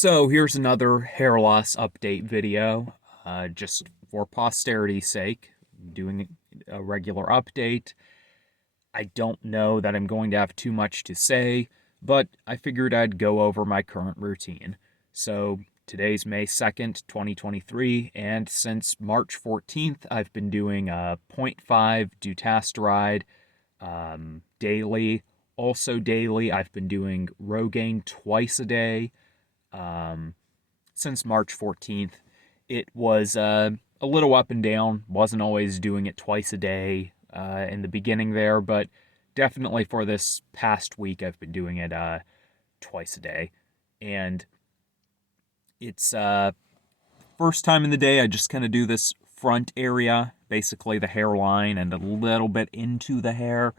So here's another hair loss update video, just for posterity's sake, doing a regular update. I don't know that I'm going to have too much to say, but I figured I'd go over my current routine. So today's May 2nd, 2023, and since March 14th, I've been doing a zero point 0.5 dutasteride daily. Also daily, I've been doing Rogaine twice a day. Since March 14th. It was a little up and down. Wasn't always doing it twice a day in the beginning there, but definitely for this past week, I've been doing it twice a day. And it's first time in the day, I just kind of do this front area, basically the hairline and a little bit into the hair.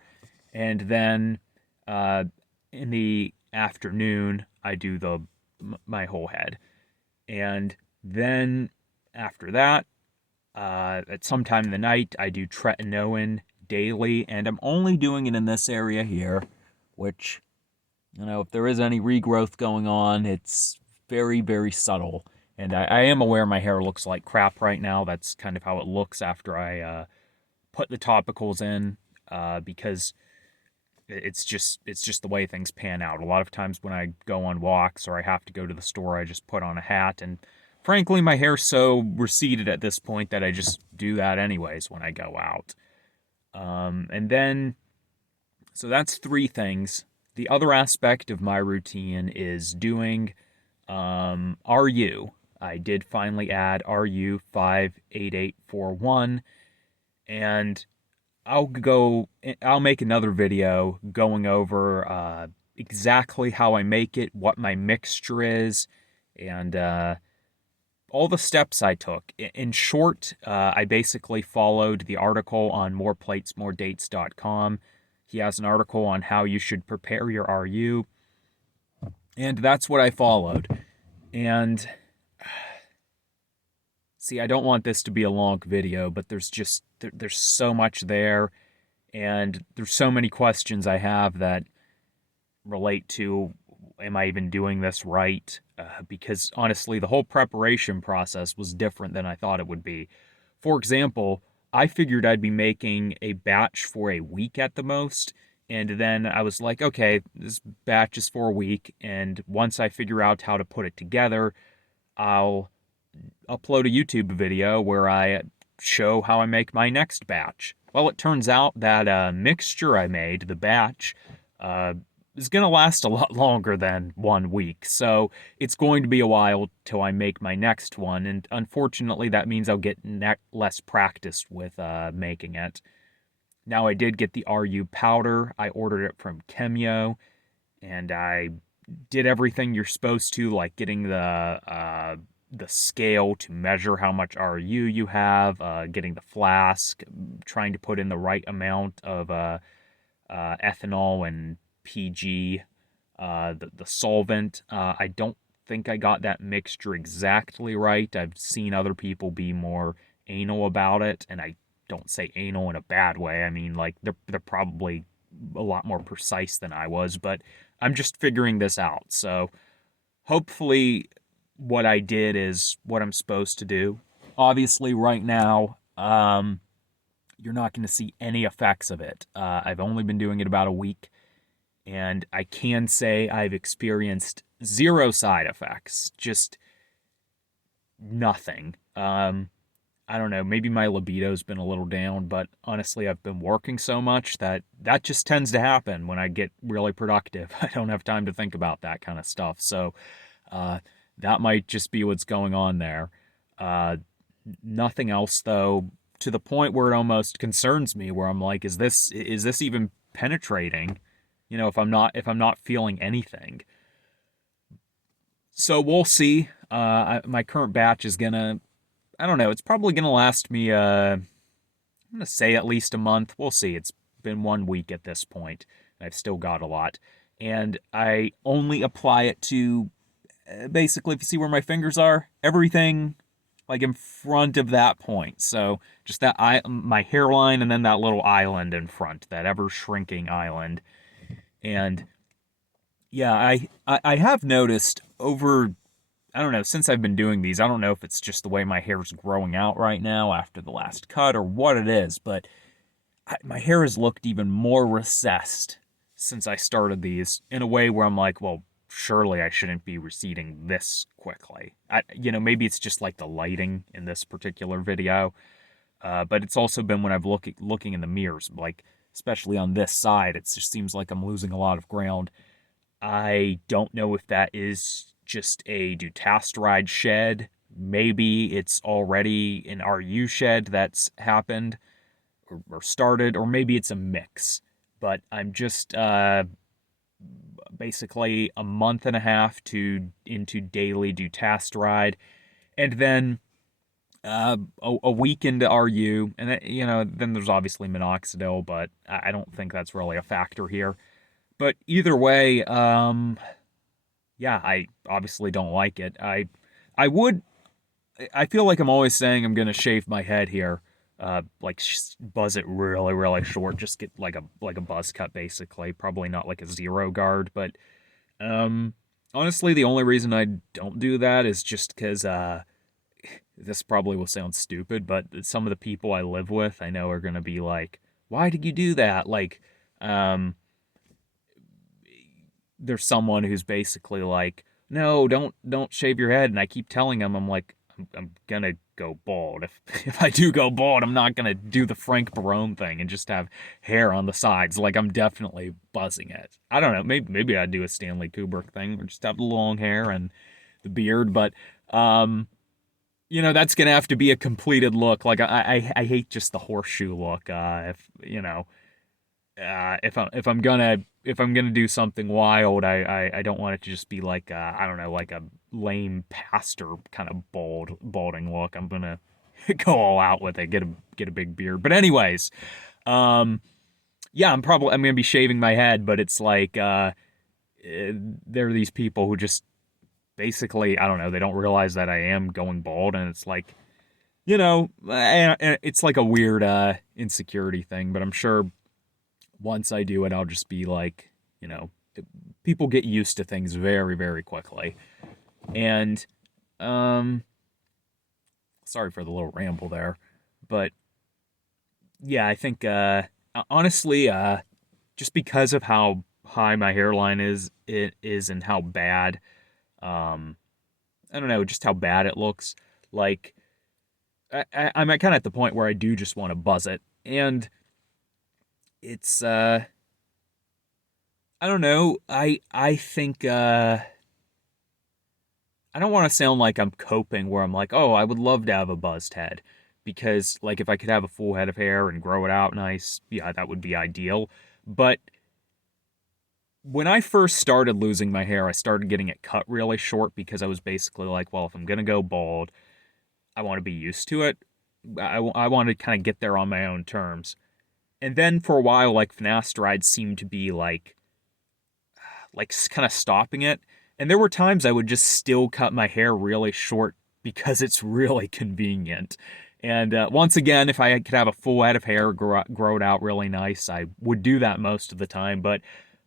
And then in the afternoon, I do my whole head. And then after that, at some time in the night, I do tretinoin daily, and I'm only doing it in this area here, which, if there is any regrowth going on, it's very, very subtle. And I am aware my hair looks like crap right now. That's kind of how it looks after I put the topicals in, because it's just the way things pan out. A lot of times when I go on walks or I have to go to the store, I just put on a hat, and frankly, my hair's so receded at this point that I just do that anyways when I go out. And then, so that's three things. The other aspect of my routine is doing RU. I did finally add RU58841, and I'll make another video going over exactly how I make it, what my mixture is, and all the steps I took. In short, I basically followed the article on moreplatesmoredates.com. He has an article on how you should prepare your RU, and that's what I followed. And see, I don't want this to be a long video, but there's so much there, and there's so many questions I have that relate to, am I even doing this right? Because honestly, the whole preparation process was different than I thought it would be. For example, I figured I'd be making a batch for a week at the most, and then I was like, okay, this batch is for a week, and once I figure out how to put it together, I'll upload a YouTube video where I show how I make my next batch. Well, it turns out that mixture I made, the batch, is going to last a lot longer than 1 week. So it's going to be a while till I make my next one. And unfortunately, that means I'll get less practice with making it. Now, I did get the RU powder. I ordered it from Chemio, and I did everything you're supposed to, like getting the scale to measure how much RU you have, getting the flask, trying to put in the right amount of ethanol and PG, the solvent. I don't think I got that mixture exactly right. I've seen other people be more anal about it, and I don't say anal in a bad way. I mean, like, they're probably a lot more precise than I was, but I'm just figuring this out. So hopefully what I did is what I'm supposed to do. Obviously, right now, you're not going to see any effects of it. I've only been doing it about a week, and I can say I've experienced zero side effects, just nothing. I don't know, maybe my libido's been a little down, but honestly, I've been working so much that just tends to happen when I get really productive. I don't have time to think about that kind of stuff. So that might just be what's going on there. Nothing else, though, to the point where it almost concerns me, where I'm like, is this even penetrating? If I'm not feeling anything. So we'll see. My current batch is gonna, I don't know, it's probably gonna last me, I'm gonna say at least a month. We'll see. It's been 1 week at this point. I've still got a lot. And I only apply it to, basically, if you see where my fingers are, everything like in front of that point. So just my hairline, and then that little island in front, that ever shrinking island. And yeah, I have noticed over I don't know, since I've been doing these, I don't know if it's just the way my hair's growing out right now after the last cut or what it is, but my hair has looked even more recessed since I started these in a way where I'm like, well, surely I shouldn't be receding this quickly. Maybe it's just like the lighting in this particular video, but it's also been when I've looking in the mirrors, like especially on this side, it just seems like I'm losing a lot of ground. I don't know if that is just a dutasteride shed. Maybe it's already an RU shed that's happened or started, or maybe it's a mix. But I'm just basically a month and a half into daily dutasteride, and then a week into RU, and then there's obviously minoxidil, but I don't think that's really a factor here. But either way, yeah, I obviously don't like it. I would. I feel like I'm always saying I'm gonna shave my head here, like buzz it really, really short, just get like a buzz cut basically. Probably not like a zero guard, but um, honestly, the only reason I don't do that is just because this probably will sound stupid, but some of the people I live with, I know are gonna be like, "Why did you do that?" Like, um, there's someone who's basically like, no, don't shave your head, and I keep telling them, I'm like, I'm gonna go bald. If I do go bald, I'm not gonna do the Frank Barone thing and just have hair on the sides. Like, I'm definitely buzzing it. I don't know, maybe I'd do a Stanley Kubrick thing or just have the long hair and the beard, but that's gonna have to be a completed look. Like, I hate just the horseshoe look. If I'm gonna do something wild, I don't want it to just be like I don't know, like a lame pastor kind of balding look. I'm gonna go all out with it, get a big beard. But anyways, um, yeah, I'm gonna be shaving my head, but it's like there are these people who just basically, I don't know, they don't realize that I am going bald, and it's like, it's like a weird insecurity thing. But I'm sure once I do it, I'll just be like, you know, people get used to things very, very quickly. And, um, sorry for the little ramble there, but yeah, I think, honestly, just because of how high my hairline is and how bad, um, I don't know, just how bad it looks. Like, I'm kind of at the point where I do just want to buzz it, and it's, I don't know. I think I don't want to sound like I'm coping where I'm like, "Oh, I would love to have a buzzed head." Because like if I could have a full head of hair and grow it out nice, yeah, that would be ideal. But when I first started losing my hair, I started getting it cut really short because I was basically like, well, if I'm going to go bald, I want to be used to it. I want to kind of get there on my own terms. And then for a while, like finasteride seemed to be like kind of stopping it. And there were times I would just still cut my hair really short because it's really convenient. And once again, if I could have a full head of hair, grow it out really nice, I would do that most of the time. But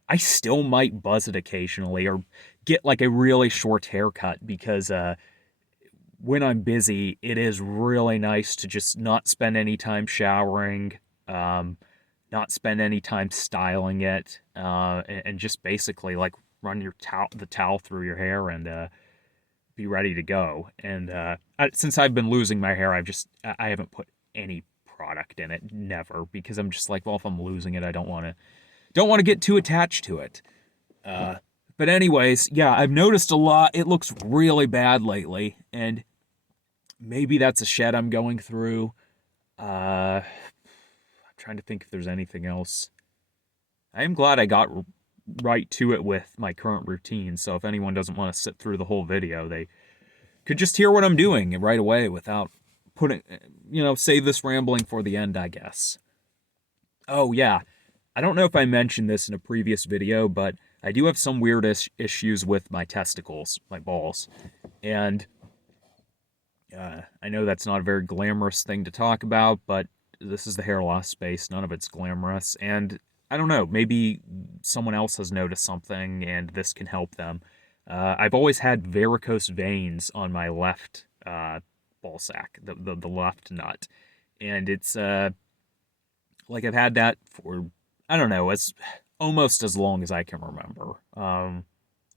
I still might buzz it occasionally or get like a really short haircut because when I'm busy, it is really nice to just not spend any time showering, not spend any time styling it, and just basically like run the towel through your hair and be ready to go. And since I've been losing my hair, I haven't put any product in it, never, because I'm just like, well, if I'm losing it, I don't want to get too attached to it. But anyways, yeah, I've noticed a lot. It looks really bad lately, and maybe that's a shed I'm going through. I'm trying to think if there's anything else. I am glad I got right to it with my current routine, so if anyone doesn't want to sit through the whole video, they could just hear what I'm doing right away without save this rambling for the end, I guess. Oh, yeah. I don't know if I mentioned this in a previous video, but I do have some weird issues with my testicles, my balls. And I know that's not a very glamorous thing to talk about, but this is the hair loss space. None of it's glamorous. And I don't know, maybe someone else has noticed something and this can help them. I've always had varicose veins on my left ball sack, the left nut, and it's like I've had that for, I don't know, as almost as long as I can remember,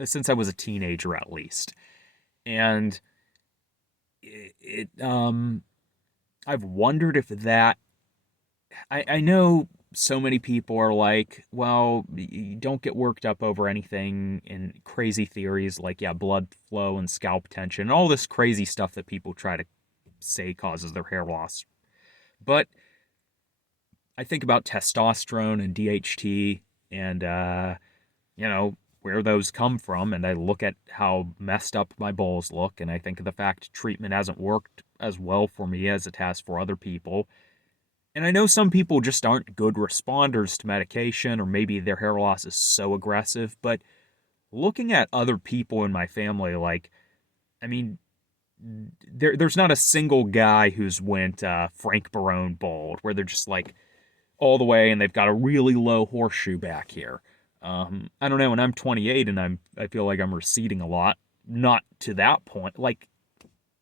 since I was a teenager at least, and it I've wondered if that, I know so many people are like, well, you don't get worked up over anything, and crazy theories like, yeah, blood flow and scalp tension, and all this crazy stuff that people try to say causes their hair loss. But I think about testosterone and DHT and, where those come from, and I look at how messed up my balls look, and I think of the fact treatment hasn't worked as well for me as it has for other people. And I know some people just aren't good responders to medication, or maybe their hair loss is so aggressive, but looking at other people in my family, like, I mean, there's not a single guy who's went Frank Barone bald, where they're just like all the way and they've got a really low horseshoe back here. I don't know, and I'm 28 and I feel like I'm receding a lot. Not to that point, like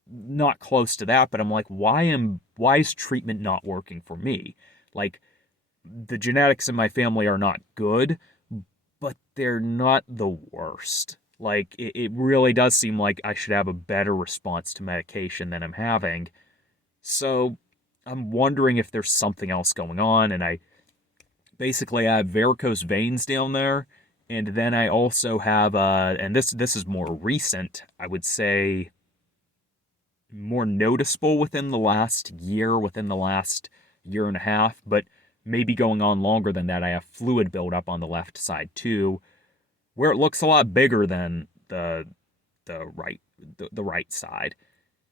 not close to that, but I'm like, why is treatment not working for me? Like, the genetics in my family are not good, but they're not the worst. Like, it really does seem like I should have a better response to medication than I'm having. So I'm wondering if there's something else going on, and I have varicose veins down there, and then I also have and this is more recent, I would say more noticeable within the last year and a half, but maybe going on longer than that. I have fluid buildup on the left side too, where it looks a lot bigger than the right side.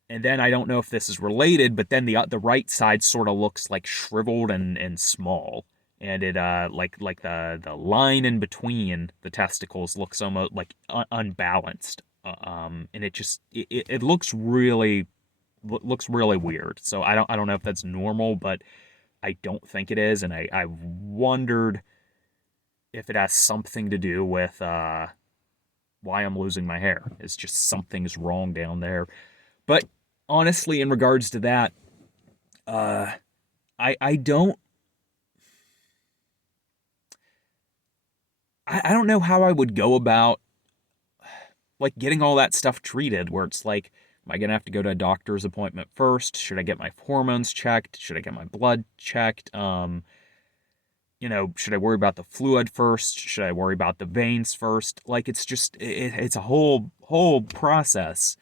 And then I don't know if this is related, but then the right side sort of looks like shriveled and small, and it like the line in between the testicles looks almost like unbalanced, and it looks really weird. So I don't know if that's normal, but I don't think it is, and I wondered if it has something to do with why I'm losing my hair. It's just something's wrong down there. But honestly, in regards to that, uh, I don't I don't know how I would go about like getting all that stuff treated. Where it's like, am I gonna have to go to a doctor's appointment first? Should I get my hormones checked? Should I get my blood checked? Should I worry about the fluid first? Should I worry about the veins first? Like, it's just it's a whole process.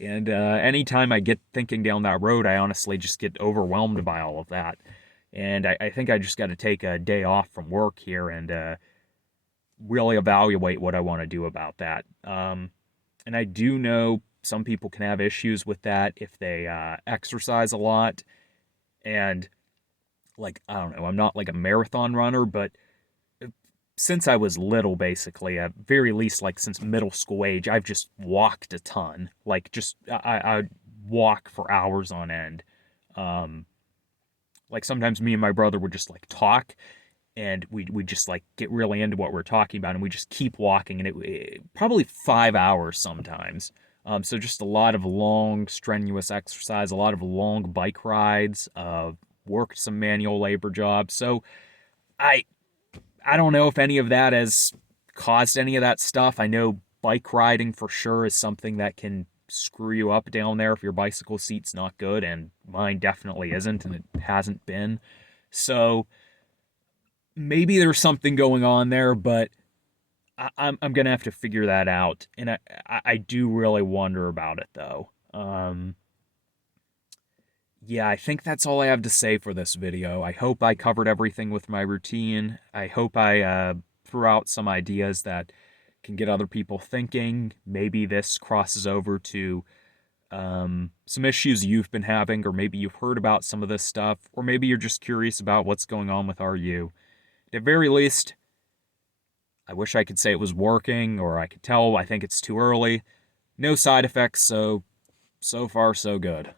And anytime I get thinking down that road, I honestly just get overwhelmed by all of that. And I think I just got to take a day off from work here and really evaluate what I want to do about that. And I do know some people can have issues with that if they exercise a lot. And, like, I don't know, I'm not like a marathon runner, but since I was little, basically, at very least, like since middle school age, I've just walked a ton. Like, just I walk for hours on end. Um, like sometimes me and my brother would just like talk, and we just like get really into what we're talking about, and we just keep walking, and it probably 5 hours sometimes. So just a lot of long, strenuous exercise, a lot of long bike rides. Worked some manual labor jobs. So I I don't know if any of that has caused any of that stuff. I know bike riding for sure is something that can screw you up down there if your bicycle seat's not good, and mine definitely isn't, and it hasn't been. So maybe there's something going on there, but I'm gonna have to figure that out, and I do really wonder about it though. Yeah, I think that's all I have to say for this video. I hope I covered everything with my routine. I hope I threw out some ideas that can get other people thinking. Maybe this crosses over to some issues you've been having, or maybe you've heard about some of this stuff, or maybe you're just curious about what's going on with RU. At very least, I wish I could say it was working, or I could tell. I think it's too early. No side effects, so far so good.